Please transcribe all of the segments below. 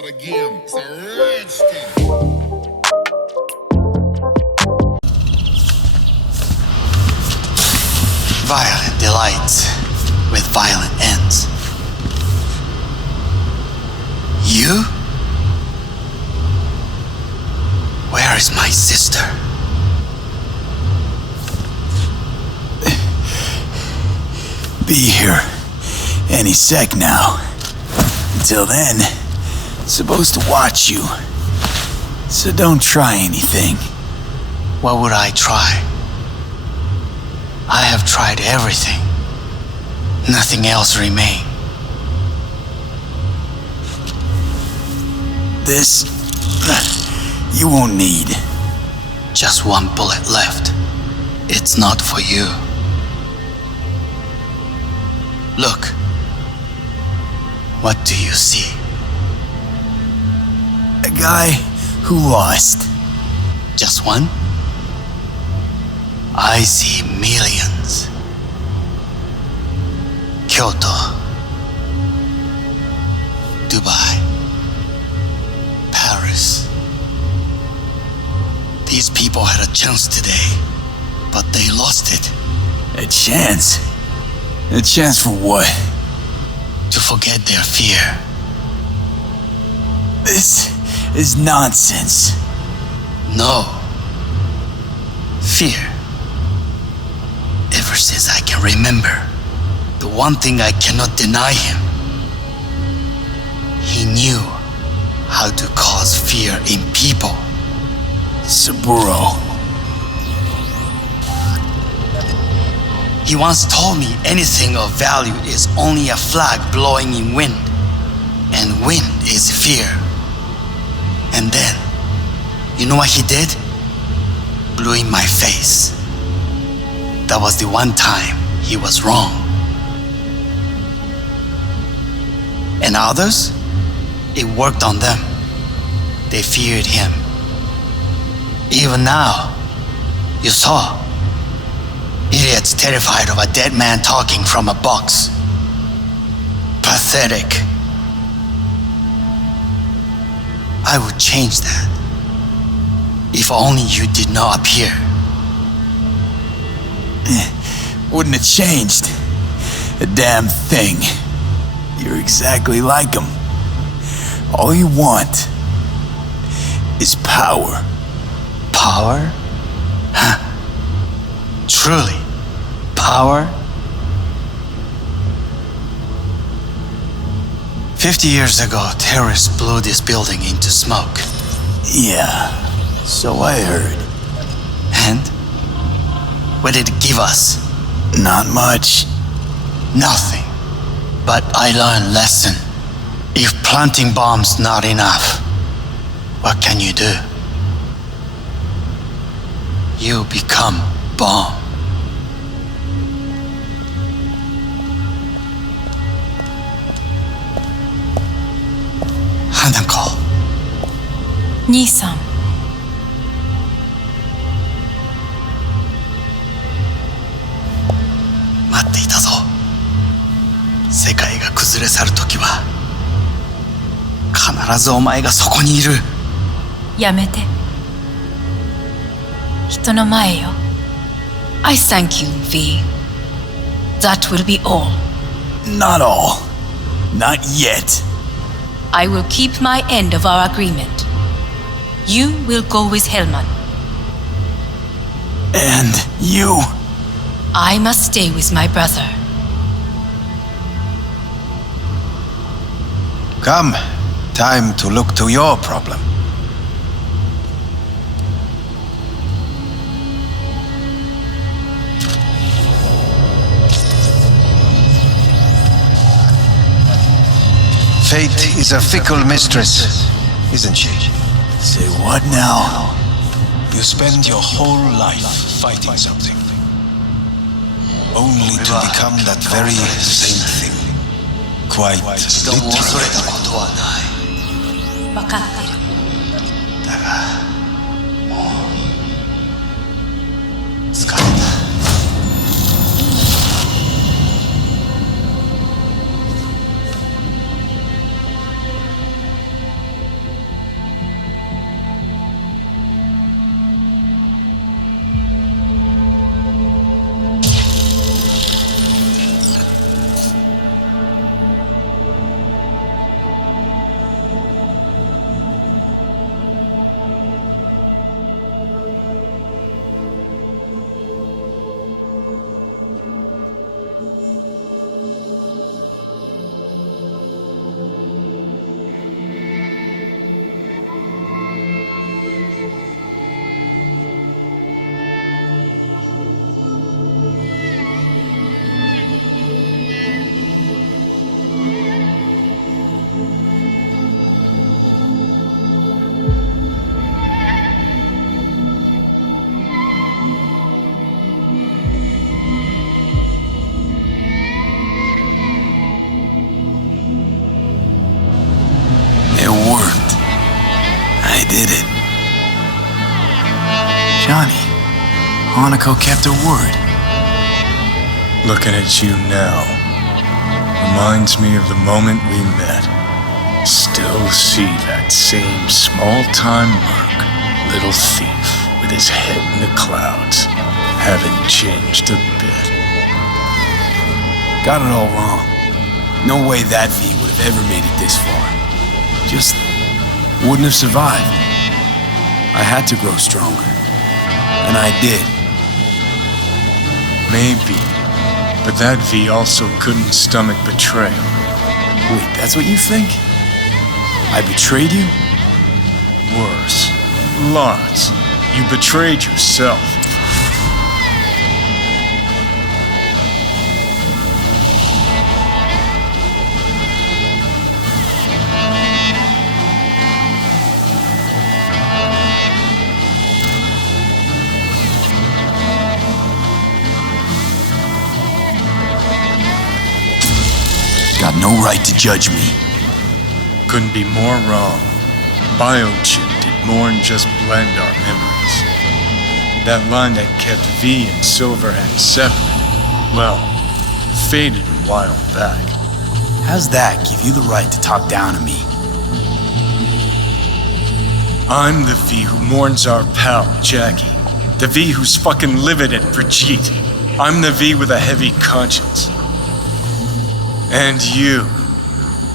start again. It's a rich thing. Violent delights with violent ends. You? Where is my sister? Be here any sec now. Until then, supposed to watch you. So don't try anything. What would I try? I have tried everything. Nothing else remains. This, you won't need. Just one bullet left. It's not for you. Look. What do you see? A guy who lost. Just one? I see millions. Kyoto, Dubai, Paris. These people had a chance today, but they lost it. A chance? A chance for what? To forget their fear. This is nonsense. No. Fear. Ever since I can remember, the one thing I cannot deny him, he knew how to cause fear in people. Saburo. He once told me anything of value is only a flag blowing in wind, and wind is fear. And then, you know what he did? Blew in my face. That was the one time he was wrong. And others, it worked on them. They feared him. Even now, you saw. Idiots terrified of a dead man talking from a box. Pathetic. I would change that. If only you did not appear. Wouldn't have changed a damn thing. You're exactly like him. All you want is power. Power? Huh. Truly, power? 50 years ago, terrorists blew this building into smoke. Yeah, so I heard. And? What did it give us? Not much. Nothing. But I learned a lesson. If planting bombs not enough, what can you do? You become bomb. Hanako. 兄さん。待っていたぞ。世界が崩れ去るときは必ずお前がそこにいる。やめて。人の前よ。I thank you, V. That will be all. Not all. Not yet. I will keep my end of our agreement. You will go with Hellman. And you? I must stay with my brother. Come, time to look to your problem. Fate is a fickle mistress, isn't she? Say what now? You spend your whole life fighting something, only to become that very same thing. Quite literally. 分かってる。だが、もう疲れた。Hanako kept her word. Looking at you now reminds me of the moment we met. Still see that same small-time merc, little thief with his head in the clouds. Haven't changed a bit. Got it all wrong. No way that V would have ever made it this far. Just wouldn't have survived. I had to grow stronger. And I did. Maybe. But that V also couldn't stomach betrayal. Wait, that's what you think? I betrayed you? Worse. Lots. You betrayed yourself. Got no right to judge me. Couldn't be more wrong. Biochip did more than just blend our memories. That line that kept V and Silverhand separate, well, faded a while back. How's that give you the right to talk down to me? I'm the V who mourns our pal, Jackie. The V who's fucking livid at Brigitte. I'm the V with a heavy conscience. And you.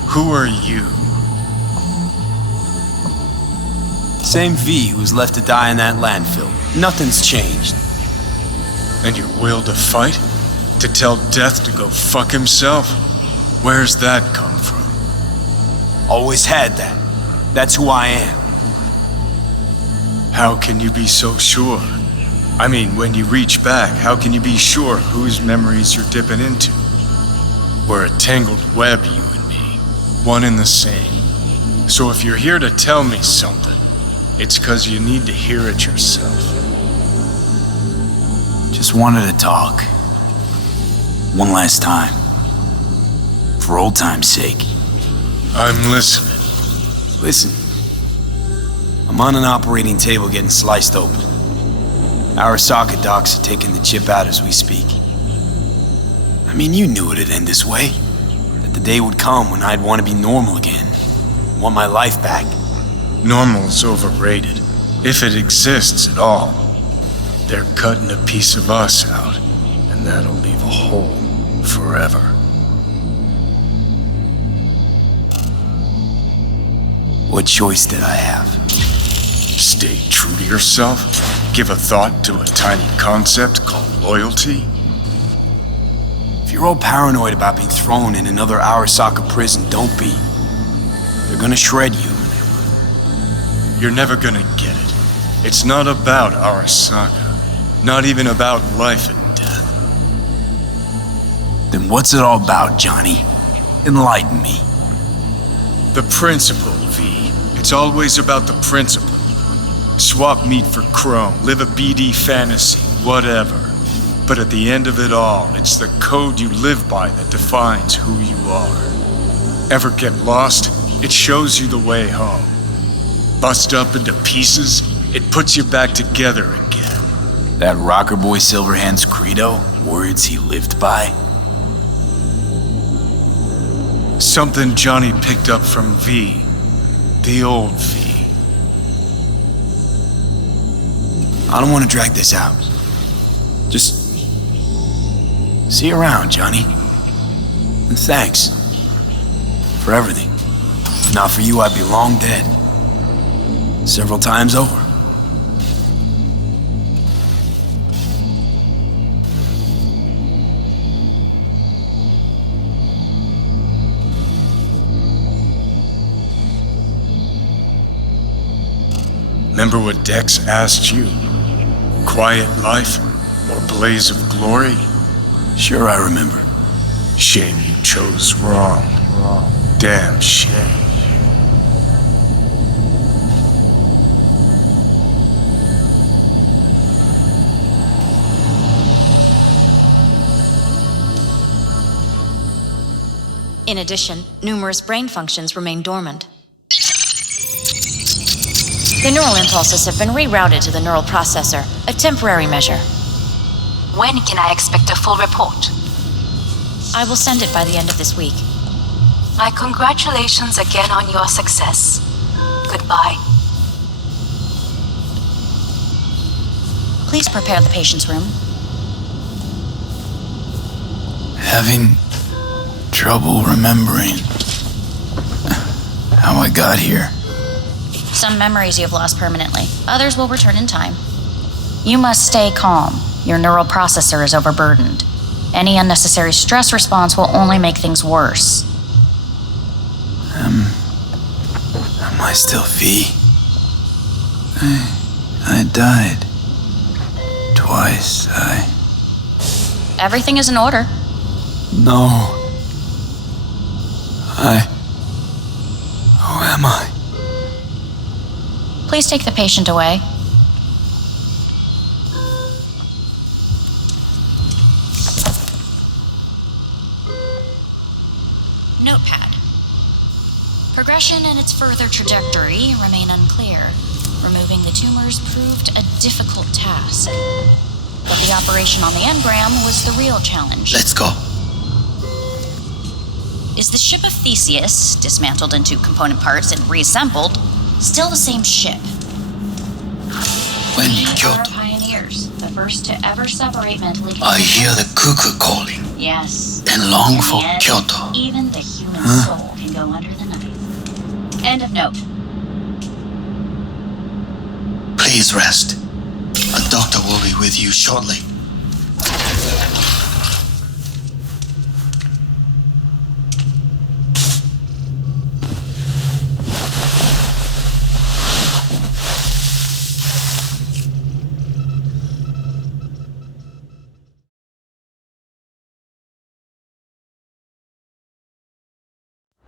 Who are you? Same V who was left to die in that landfill. Nothing's changed. And your will to fight? To tell death to go fuck himself? Where's that come from? Always had that. That's who I am. How can you be so sure? I mean, when you reach back, how can you be sure whose memories you're dipping into? We're a tangled web, you and me. One and the same. So if you're here to tell me something, it's 'cause you need to hear it yourself. Just wanted to talk. One last time. For old time's sake. I'm listening. Listen. I'm on an operating table getting sliced open. Arasaka docs are taking the chip out as we speak. I mean, you knew it'd end this way. That the day would come when I'd want to be normal again. Want my life back. Normal's overrated. If it exists at all. They're cutting a piece of us out, and that'll leave a hole forever. What choice did I have? Stay true to yourself? Give a thought to a tiny concept called loyalty? If you're all paranoid about being thrown in another Arasaka prison, don't be. They're gonna shred you. You're never gonna get it. It's not about Arasaka. Not even about life and death. Then what's it all about, Johnny? Enlighten me. The principle, V. It's always about the principle. Swap meat for chrome, live a BD fantasy, whatever. But at the end of it all, it's the code you live by that defines who you are. Ever get lost? It shows you the way home. Bust up into pieces, it puts you back together again. That rocker boy Silverhand's credo? Words he lived by? Something Johnny picked up from V. The old V. I don't want to drag this out. Just see you around, Johnny. And thanks for everything. If not for you, I'd be long dead. Several times over. Remember what Dex asked you? Quiet life or blaze of glory? Sure, I remember. Shame you chose wrong. Damn shame. In addition, numerous brain functions remain dormant. The neural impulses have been rerouted to the neural processor, a temporary measure. When can I expect a full report? I will send it by the end of this week. My congratulations again on your success. Goodbye. Please prepare the patient's room. Having trouble remembering how I got here. Some memories you have lost permanently. Others will return in time. You must stay calm. Your neural processor is overburdened. Any unnecessary stress response will only make things worse. Am I still V? I died. Twice, Everything is in order. No. Who am I? Please take the patient away. Notepad. Progression and its further trajectory remain unclear. Removing the tumors proved a difficult task. But the operation on the engram was the real challenge. Let's go. Is the ship of Theseus, dismantled into component parts and reassembled, still the same ship? When We are Kyoto, pioneers, the first to ever separate mentally. I hear the cuckoo calling Yes. and long for And Kyoto. even the human soul can go under the knife. End of note. Please rest. A doctor will be with you shortly.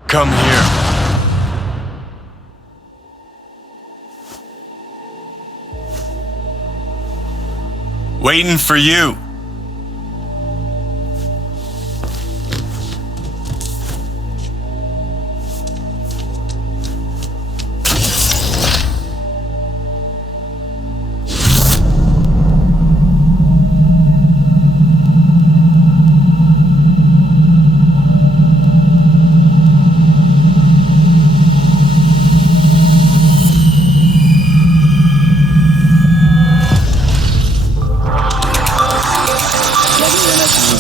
Come here. Waiting for you.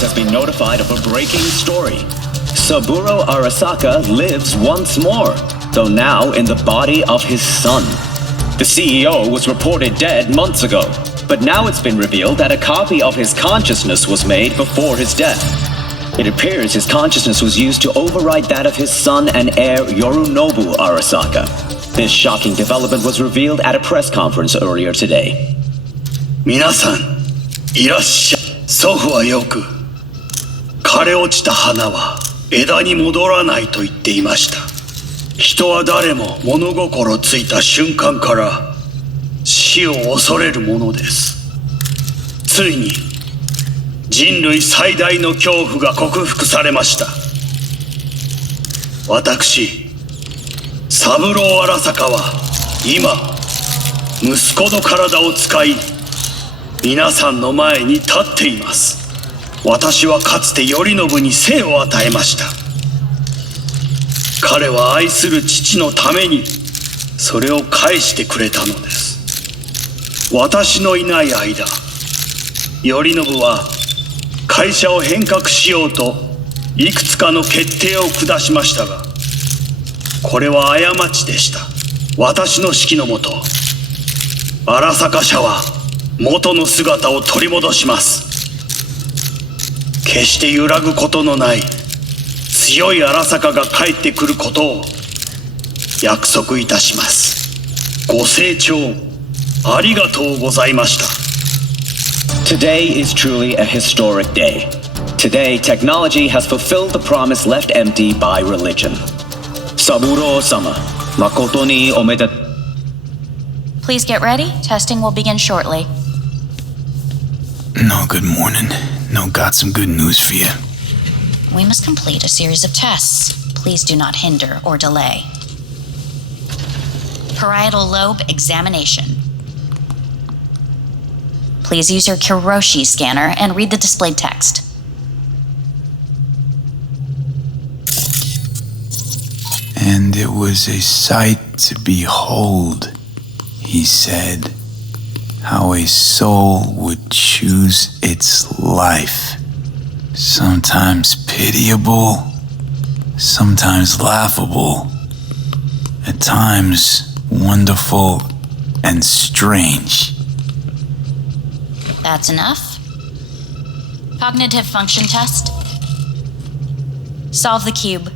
Have been notified of a breaking story. Saburo Arasaka lives once more, though now in the body of his son. The CEO was reported dead months ago, but now it's been revealed that a copy of his consciousness was made before his death. It appears his consciousness was used to override that of his son and heir Yorunobu Arasaka. This shocking development was revealed at a press conference earlier today. 皆さん、いらっしゃい。祖父はよく、枯れ落ちた花は枝に戻らないと言っていました。人は誰も物心ついた瞬間から死を恐れるものです。ついに人類最大の恐怖が克服されました。私、三郎荒坂は今、息子の体を使い、皆さんの前に立っています。私はかつて頼信に生を与えました。彼は愛する父のためにそれを返してくれたのです。私のいない間、頼信は会社を変革しようといくつかの決定を下しましたが、これは過ちでした。私の指揮のもと、荒坂社は元の姿を取り戻します。決して揺らぐことのない強い荒坂が帰ってくることを約束いたします。ご清聴ありがとうございました。 Today is truly a historic day. Today, technology has fulfilled the promise left empty by religion. Saburo-sama, makoto ni omedet. Please get ready. Testing will begin shortly. No good morning. No got some good news for you. We must complete a series of tests. Please do not hinder or delay. Parietal lobe examination. Please use your Kiroshi scanner and read the displayed text. And it was a sight to behold, he said, how a soul would choose its life. Sometimes pitiable, sometimes laughable, at times wonderful and strange. That's enough. Cognitive function test. Solve the cube.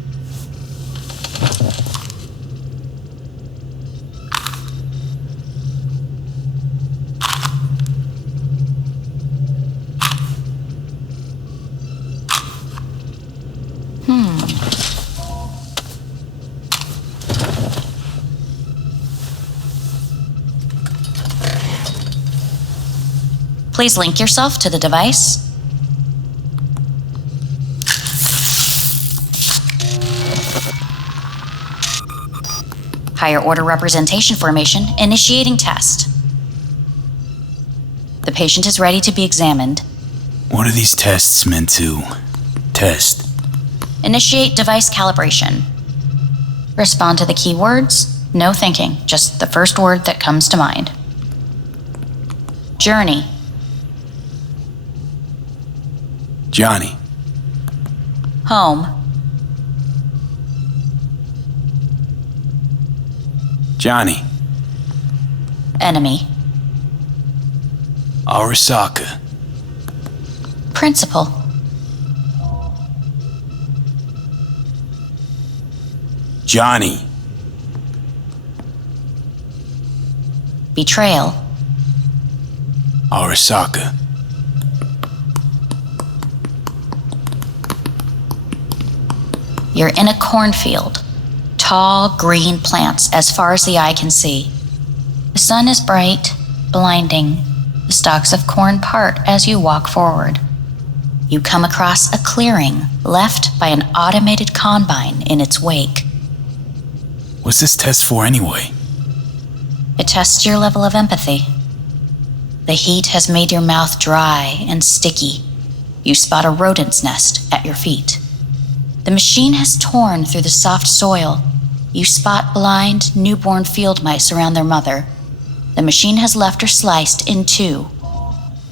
Please link yourself to the device. Higher order representation formation, initiating test. The patient is ready to be examined. What are these tests meant to test? Initiate device calibration. Respond to the keywords. No thinking, just the first word that comes to mind. Journey. Johnny. Home. Johnny. Enemy. Arasaka. Principal. Johnny. Betrayal. Arasaka. You're in a cornfield. Tall, green plants as far as the eye can see. The sun is bright, blinding. The stalks of corn part as you walk forward. You come across a clearing left by an automated combine in its wake. What's this test for anyway? It tests your level of empathy. The heat has made your mouth dry and sticky. You spot a rodent's nest at your feet. The machine has torn through the soft soil. You spot blind, newborn field mice around their mother. The machine has left her sliced in two.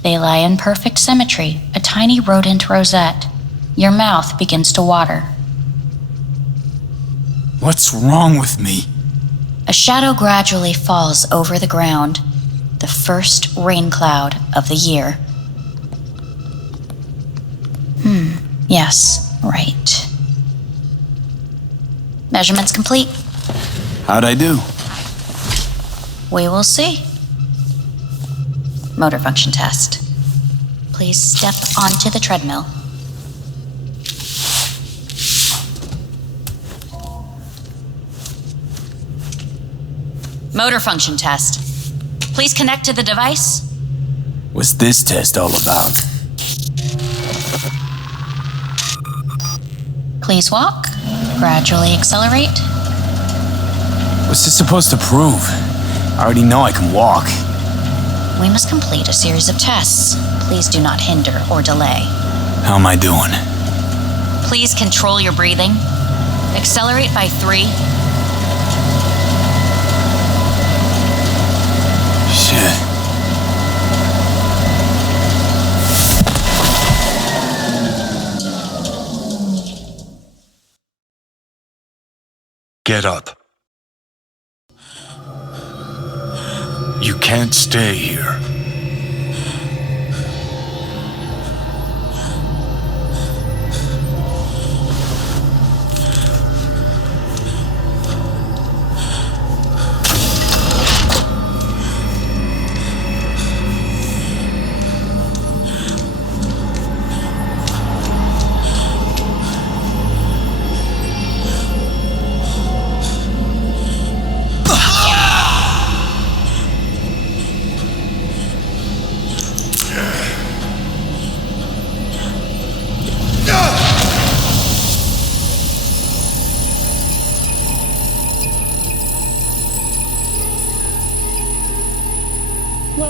They lie in perfect symmetry, a tiny rodent rosette. Your mouth begins to water. What's wrong with me? A shadow gradually falls over the ground, the first rain cloud of the year. Yes, right. Measurements complete. How'd I do? We will see. Motor function test. Please step onto the treadmill. Motor function test. Please connect to the device. What's this test all about? Please walk. Gradually accelerate. What's this supposed to prove? I already know I can walk. We must complete a series of tests. Please do not hinder or delay. How am I doing? Please control your breathing. Accelerate by 3. Shit. Get up. You can't stay here.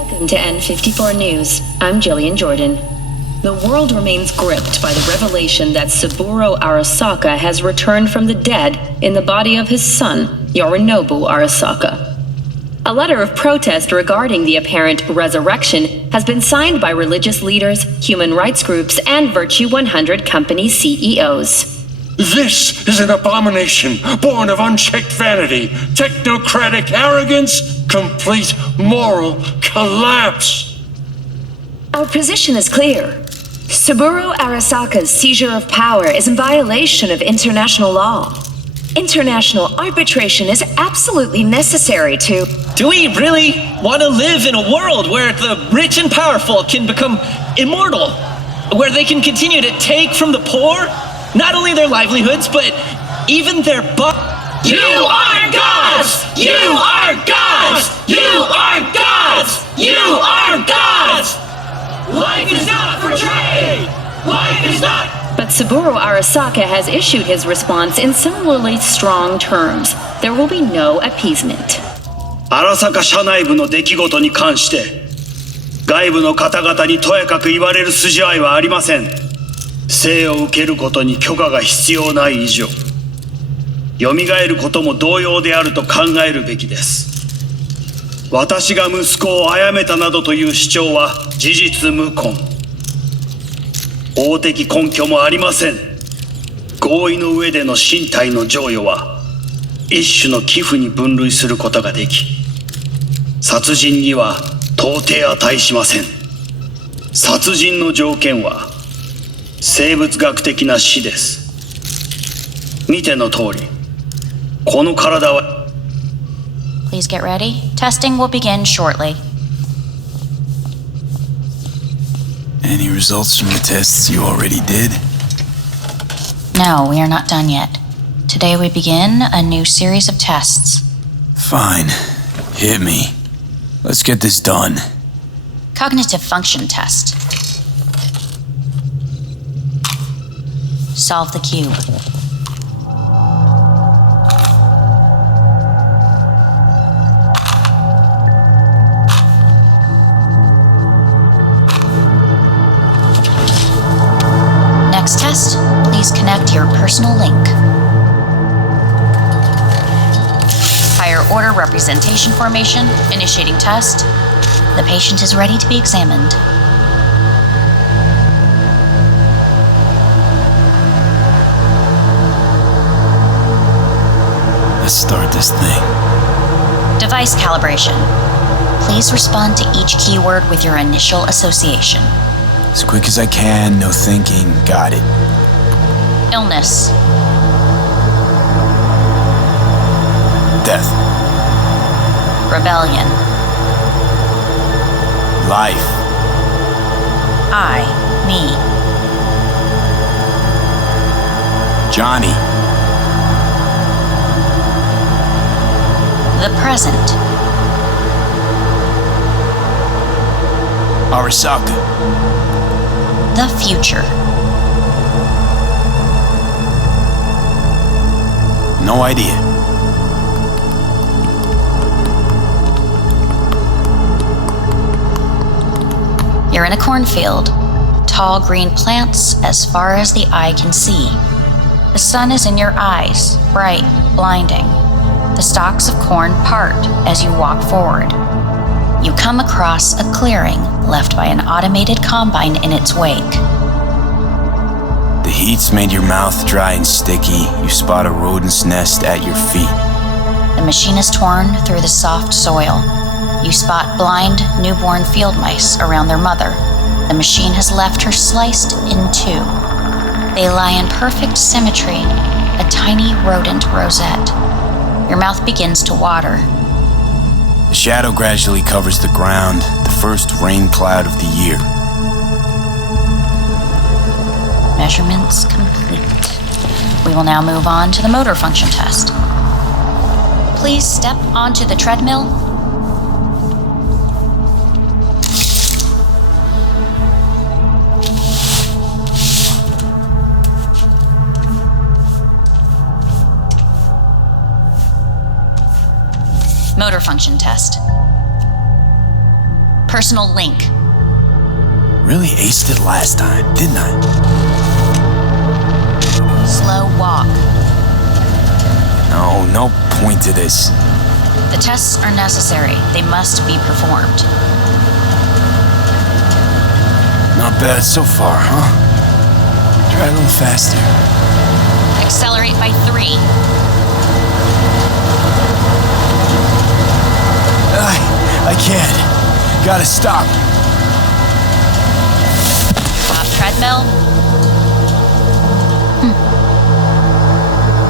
Welcome to N54 News. I'm Jillian Jordan. The world remains gripped by the revelation that Saburo Arasaka has returned from the dead in the body of his son, Yorinobu Arasaka. A letter of protest regarding the apparent resurrection has been signed by religious leaders, human rights groups, and Virtue 100 company CEOs. This is an abomination born of unchecked vanity, technocratic arrogance, complete moral collapse. Our position is clear. Saburo Arasaka's seizure of power is in violation of international law. International arbitration is absolutely necessary to... Do we really want to live in a world where the rich and powerful can become immortal? Where they can continue to take from the poor? Not only their livelihoods, but even their You are gods! You are gods! You are gods! You are gods! Life is not for trade! Life is not... But Saburo Arasaka has issued his response in similarly strong terms. There will be no appeasement. 荒坂社内部の出来事に関して外部の方々にとやかく言われる筋合いはありません。生を受けることに許可が必要ない以上、蘇ることも同様であると考えるべきです。私が息子を殺めたなどという主張は事実無根。法的根拠もありません。合意の上での身体の贈与は一種の寄付に分類することができ、殺人には到底値しません。殺人の条件は生物学的な死です。見ての通り、この体は。 Please get ready. Testing will begin shortly. Any results from the tests you already did? No, we are not done yet. Today we begin a new series of tests. Fine. Hit me. Let's get this done. Cognitive function test. Solve the cube. Next test, please connect your personal link. Higher order representation formation, initiating test. The patient is ready to be examined. Let's start this thing. Device calibration. Please respond to each keyword with your initial association. As quick as I can, no thinking. Got it. Illness. Death. Rebellion. Life. I, me. Johnny. The present. Arasaka. The future. No idea. You're in a cornfield. Tall green plants as far as the eye can see. The sun is in your eyes, bright, blinding. The stalks of corn part as you walk forward. You come across a clearing left by an automated combine in its wake. The heat's made your mouth dry and sticky. You spot a rodent's nest at your feet. The machine is torn through the soft soil. You spot blind, newborn field mice around their mother. The machine has left her sliced in two. They lie in perfect symmetry, a tiny rodent rosette. Your mouth begins to water. The shadow gradually covers the ground, the first rain cloud of the year. Measurements complete. We will now move on to the motor function test. Please step onto the treadmill. Motor function test. Personal link. Really aced it last time, didn't I? Slow walk. No point to this. The tests are necessary. They must be performed. Not bad so far, huh? Try a little faster. Accelerate by 3. I can't. Gotta stop. Stop treadmill.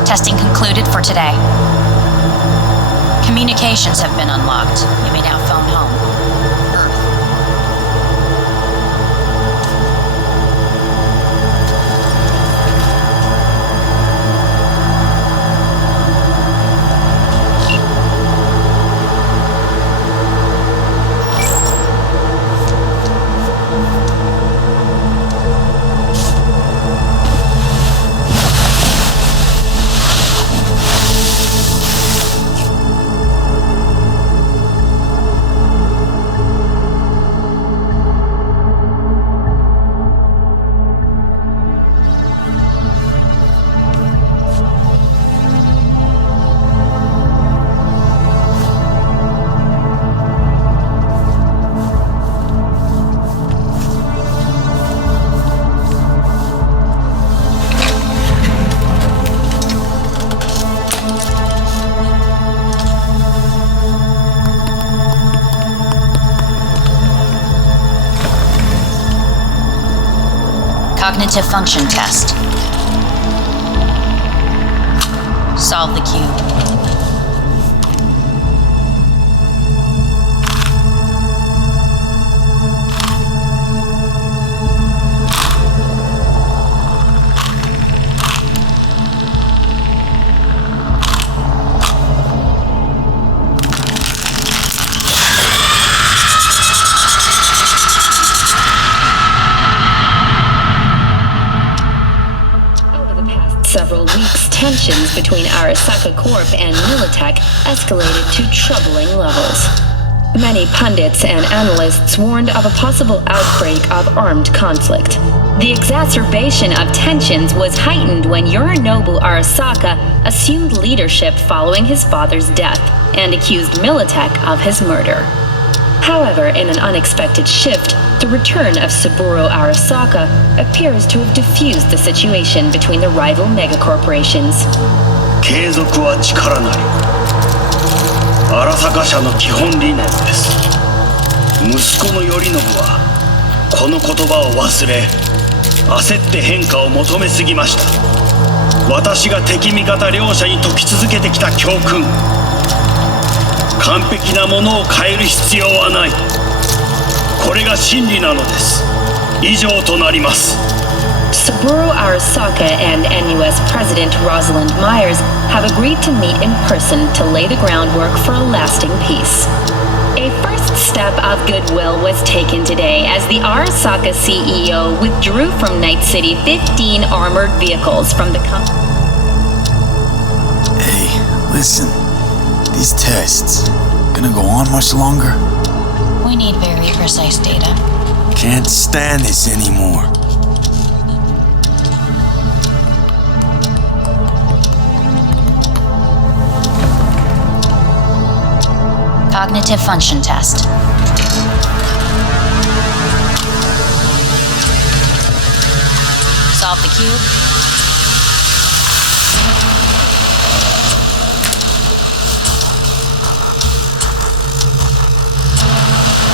Testing concluded for today. Communications have been unlocked. You may now phone home. Earth. Cognitive function test. Solve the cube. Several weeks, tensions between Arasaka Corp and Militech escalated to troubling levels. Many pundits and analysts warned of a possible outbreak of armed conflict. The exacerbation of tensions was heightened when Yorinobu Arasaka assumed leadership following his father's death and accused Militech of his murder. However, in an unexpected shift, the return of Saburo Arasaka appears to have diffused the situation between the rival megacorporations. 継続は力なり。荒坂社の基本理念です。息子の頼信はこの言葉を忘れ、焦って変化を求めすぎました。私が敵味方両者に説き続けてきた教訓。完璧なものを変える必要はない。これが真理なのです。以上となります。Saburo Arasaka and NUS President Rosalind Myers have agreed to meet in person to lay the groundwork for a lasting peace. A first step of goodwill was taken today as the Arasaka CEO withdrew from Night City 15 armored vehicles from the company. Hey, listen. These tests, gonna go on much longer? We need very precise data. Can't stand this anymore. Cognitive function test. Solve the cube.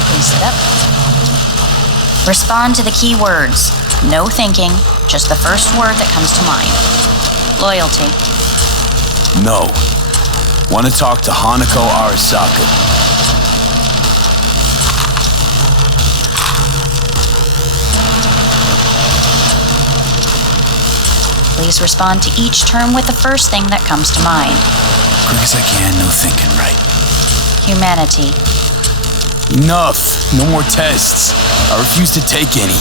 Please sit up. Respond to the key words. No thinking, just the first word that comes to mind. Loyalty. No. Want to talk to Hanako Arasaka. Please respond to each term with the first thing that comes to mind. Quick as I can, no thinking, right? Humanity. Enough! No more tests. I refuse to take any.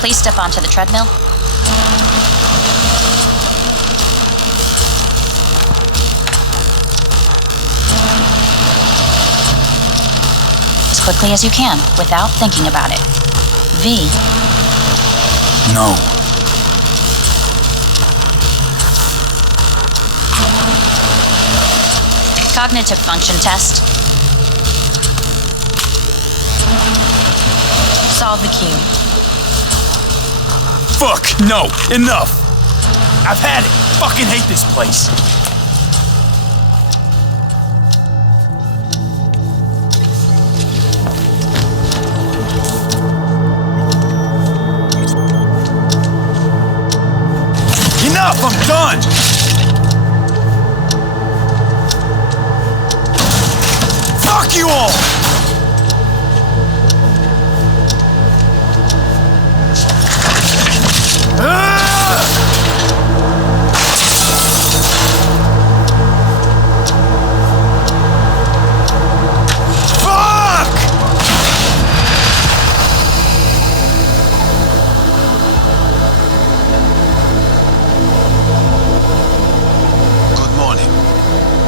Please step onto the treadmill. quickly as you can, without thinking about it. V. No. Cognitive function test. Solve the cube. Fuck, no, enough. I've had it. Fucking hate this place. Enough, I'm done. Fuck you all.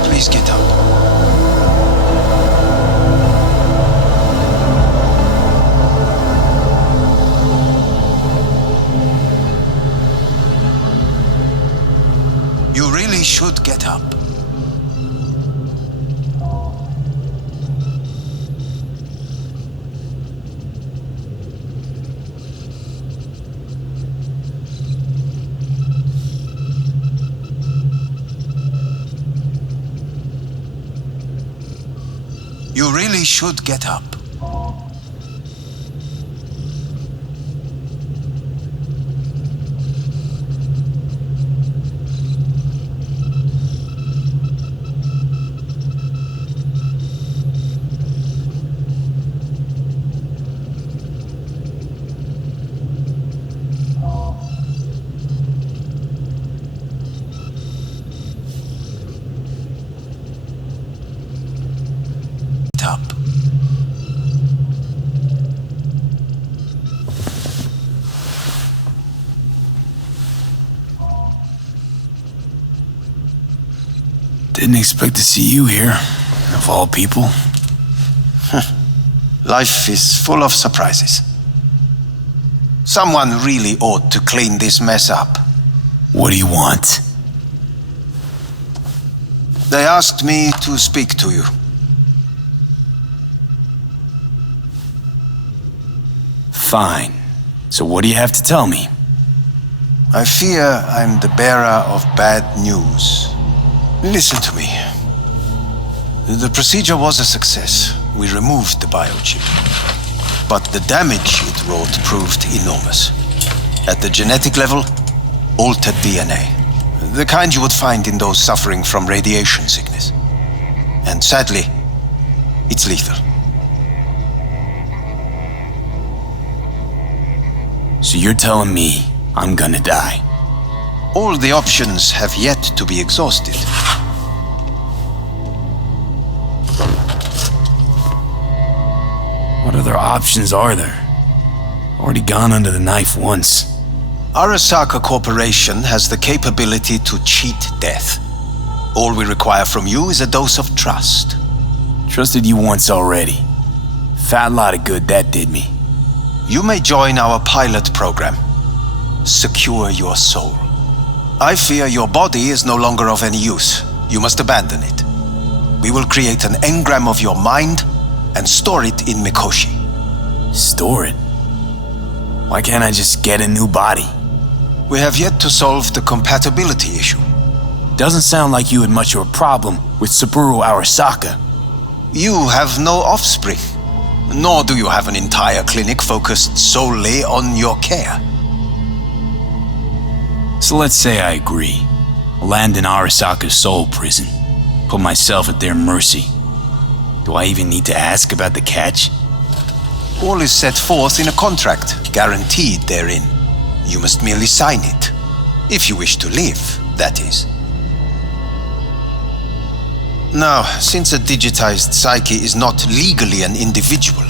Please get up. You really should get up. You really should get up. Up. Didn't expect to see you here, of all people. Life is full of surprises. Someone really ought to clean this mess up. What do you want? They asked me to speak to you. Fine. So what do you have to tell me? I fear I'm the bearer of bad news. Listen to me. The procedure was a success. We removed the biochip. But the damage it wrought proved enormous. At the genetic level, altered DNA. The kind you would find in those suffering from radiation sickness. And sadly, it's lethal. So you're telling me I'm gonna die? All the options have yet to be exhausted. What other options are there? Already gone under the knife once. Arasaka Corporation has the capability to cheat death. All we require from you is a dose of trust. Trusted you once already. Fat lot of good that did me. You may join our pilot program. Secure your soul. I fear your body is no longer of any use. You must abandon it. We will create an engram of your mind and store it in Mikoshi. Store it? Why can't I just get a new body? We have yet to solve the compatibility issue. Doesn't sound like you had much of a problem with Saburo Arasaka. You have no offspring. Nor do you have an entire clinic focused solely on your care. So let's say I agree. Land in Arasaka's soul prison. Put myself at their mercy. Do I even need to ask about the catch? All is set forth in a contract, guaranteed therein. You must merely sign it. If you wish to live, that is. Now, since a digitized psyche is not legally an individual,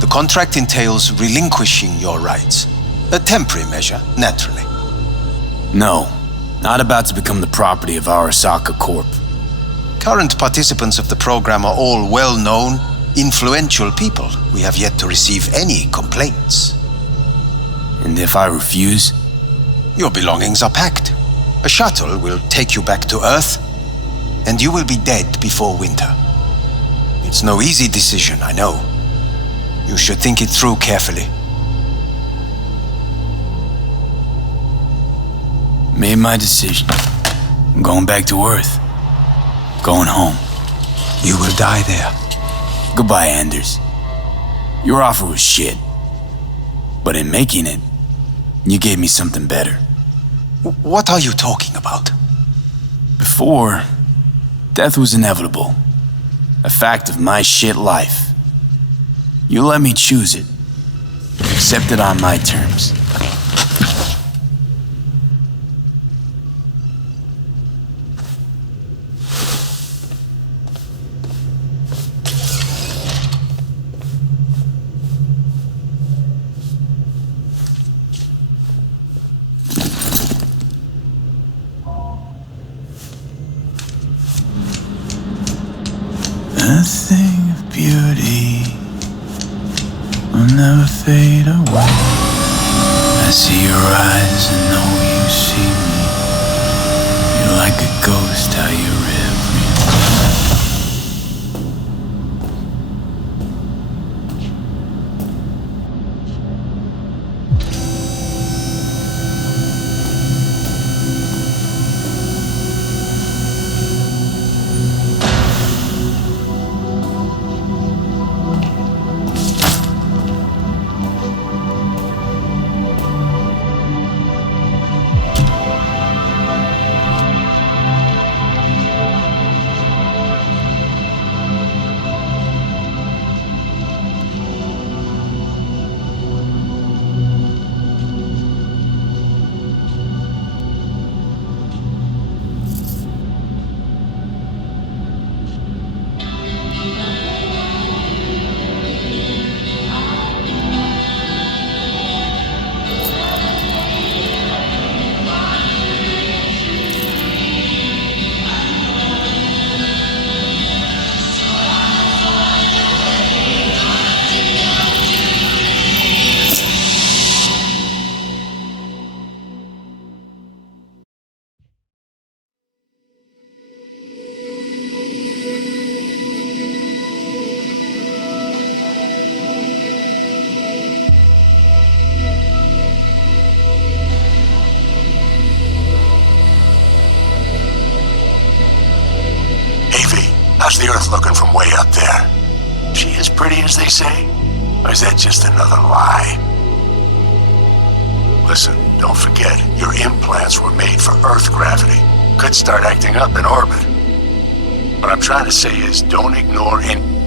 the contract entails relinquishing your rights. A temporary measure, naturally. No, not about to become the property of Arasaka Corp. Current participants of the program are all well known influential people. We have yet to receive any complaints. And if I refuse? Your belongings are packed. A shuttle will take you back to Earth, and you will be dead before winter. It's no easy decision, I know. You should think it through carefully. Made my decision. I'm going back to Earth. Going home. You will die there. Goodbye, Anders. Your offer was shit. But in making it, you gave me something better. What are you talking about? Before, death was inevitable. A fact of my shit life. You let me choose it. Accept it on my terms. A thing of beauty will never fade away. I see your eyes and know you see me. You're like a ghost, how you're How's the Earth looking from way up there? She as pretty as they say? Or is that just another lie? Listen, don't forget, your implants were made for Earth gravity. Could start acting up in orbit. What I'm trying to say is, don't ignore any